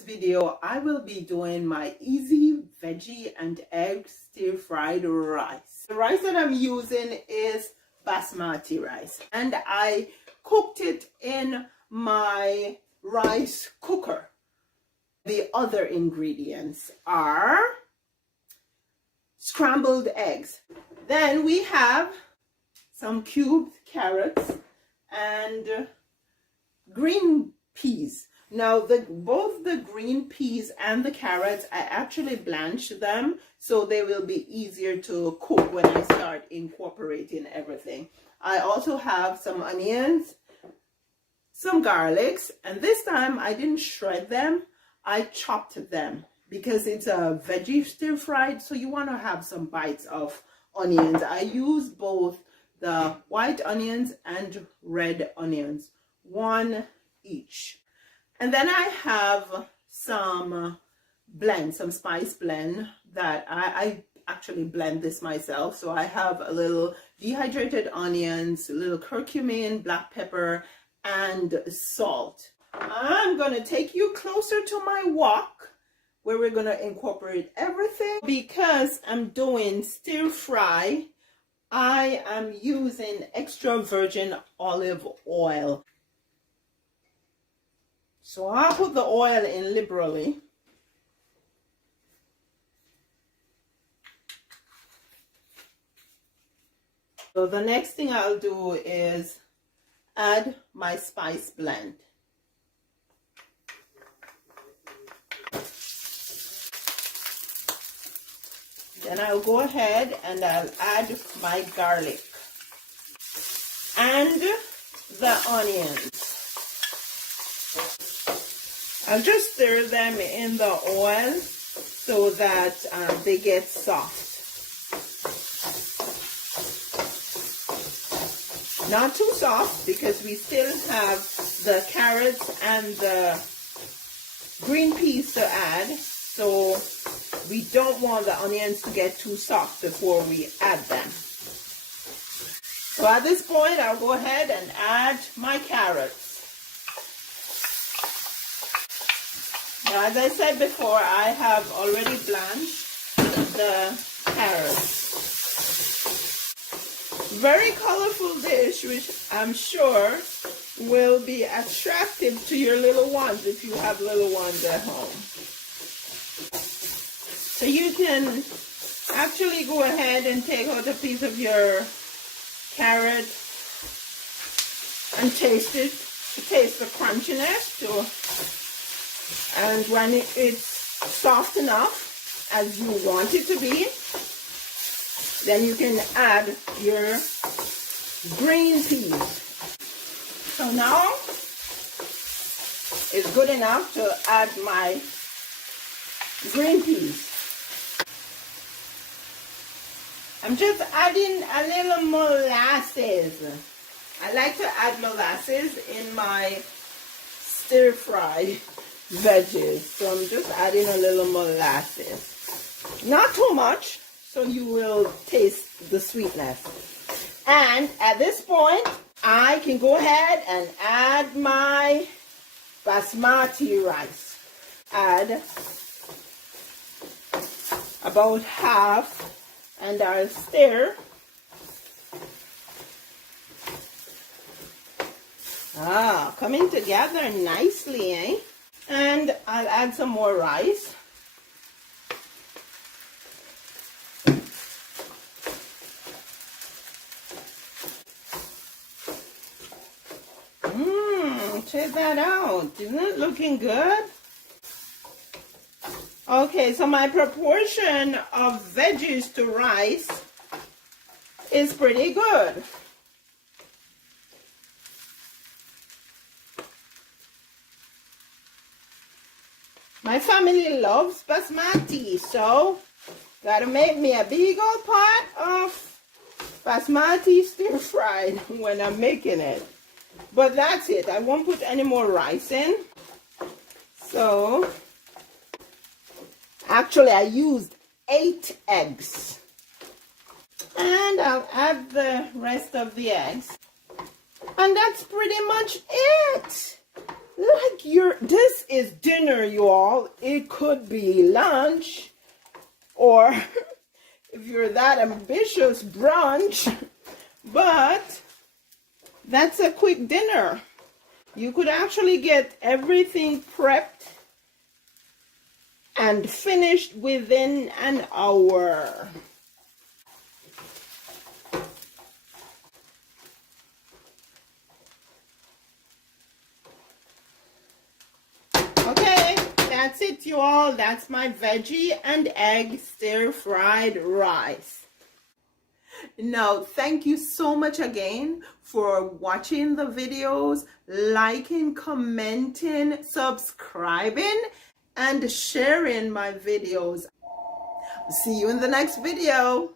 this video, I will be doing my easy veggie and egg stir-fried rice. The rice that I'm using is Basmati rice, and I cooked it in my rice cooker. The other ingredients are scrambled eggs. Then we have some cubed carrots and green peas. Now, both the green peas and the carrots, I actually blanched them so they will be easier to cook when I start incorporating everything. I also have some onions, some garlics, and this time I didn't shred them, I chopped them because it's a veggie stir fried, so you want to have some bites of onions. I use both the white onions and red onions, one each. And then I have some spice blend that I actually blend this myself. So I have a little dehydrated onions, a little curcumin, black pepper, and salt. I'm going to take you closer to my wok where we're going to incorporate everything. Because I'm doing stir fry, I am using extra virgin olive oil. So I'll put the oil in liberally. So the next thing I'll do is add my spice blend. Then I'll go ahead and I'll add my garlic and the onions. I'll just stir them in the oil so that they get soft. Not too soft because we still have the carrots and the green peas to add. So we don't want the onions to get too soft before we add them. So at this point, I'll go ahead and add my carrots. Now, as I said before, I have already blanched the carrots. Very colorful dish, which I'm sure will be attractive to your little ones if you have little ones at home. So you can actually go ahead and take out a piece of your carrot and taste it, to taste the crunchiness. And when it's soft enough as you want it to be, then you can add your green peas. So now it's good enough to add my green peas. I'm just adding a little molasses. I like to add molasses in my stir fry veggies. So I'm just adding a little molasses. Not too much, so you will taste the sweetness. And at this point, I can go ahead and add my Basmati rice. Add about half. And I'll stir. Coming together nicely, eh? And I'll add some more rice. Check that out. Isn't it looking good? Okay, so my proportion of veggies to rice is pretty good. My family loves Basmati, so gotta make me a big old pot of Basmati stir fried when I'm making it. But that's it. I won't put any more rice in. So actually, I used 8 eggs. And I'll add the rest of the eggs. And that's pretty much it. like this is dinner, you all. It could be lunch, or if you're that ambitious, brunch. But that's a quick dinner. You could actually get everything prepped and finished within an hour. Okay, that's it, you all. That's my veggie and egg stir-fried rice. Now, thank you so much again for watching the videos, liking, commenting, subscribing, and sharing my videos. See you in the next video.